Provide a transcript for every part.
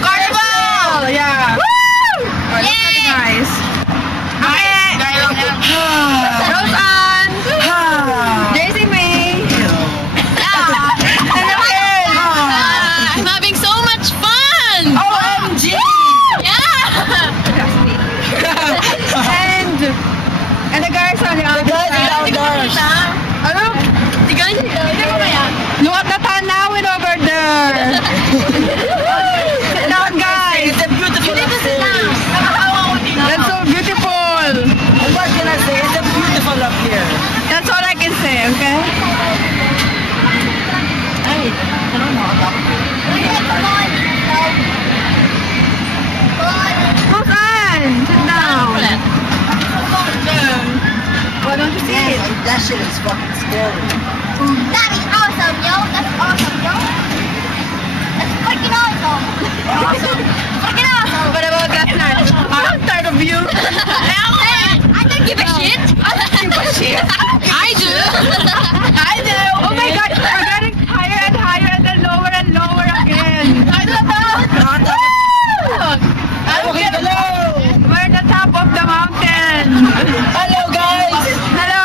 Carnival! Yeah. Woo! Oh, look at the guys. Okay. Roseanne. Daisy May. I'm having so much fun! OMG! Yeah! And the guys on the other side. Ano? The guys Look at the tanawin over there. Sit down, guys. It's a beautiful upstairs. That's so beautiful. What can I say? It's a beautiful up here. That's all I can say, okay? Roseanne, sit down. Why don't you sit? That shit is fucking scary. That is awesome, yo. That's awesome, yo. That's freaking awesome. Awesome. Freaking awesome. What about that nurse? I'm tired of you. Hey, I don't give a shit. I don't give a shit. I do! I do. Oh my God, we're getting higher and higher and then lower and lower again. I don't know. Look, Okay, hello! we're at the top of the mountain. Hello, guys! Hello.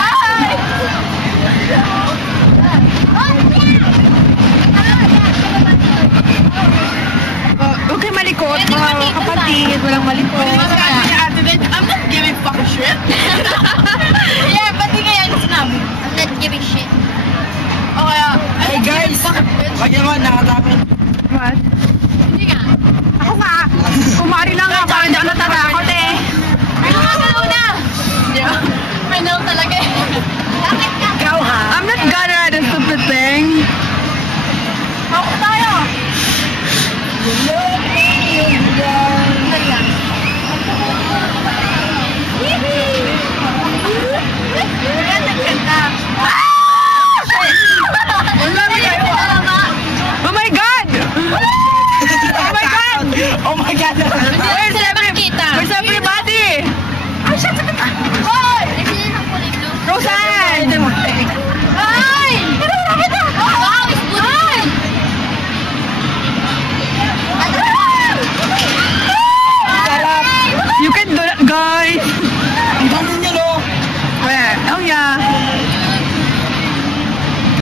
Hi. Okay, malikot. Mga kapatid, walang malikot. I'm not giving fucking shit. Yeah, pati kaya yung sinabi. I'm not giving shit. O kaya, Hey, guys! Wag naman, nakatakot. What? hindi nga. Ako nga. Kumari lang nga, parang di ako natatakot eh. Ano nga galaw na? Hindi ako. May naw talaga eh. Bakit ka? Ikaw, ha? I'm not gonna the stupid thing.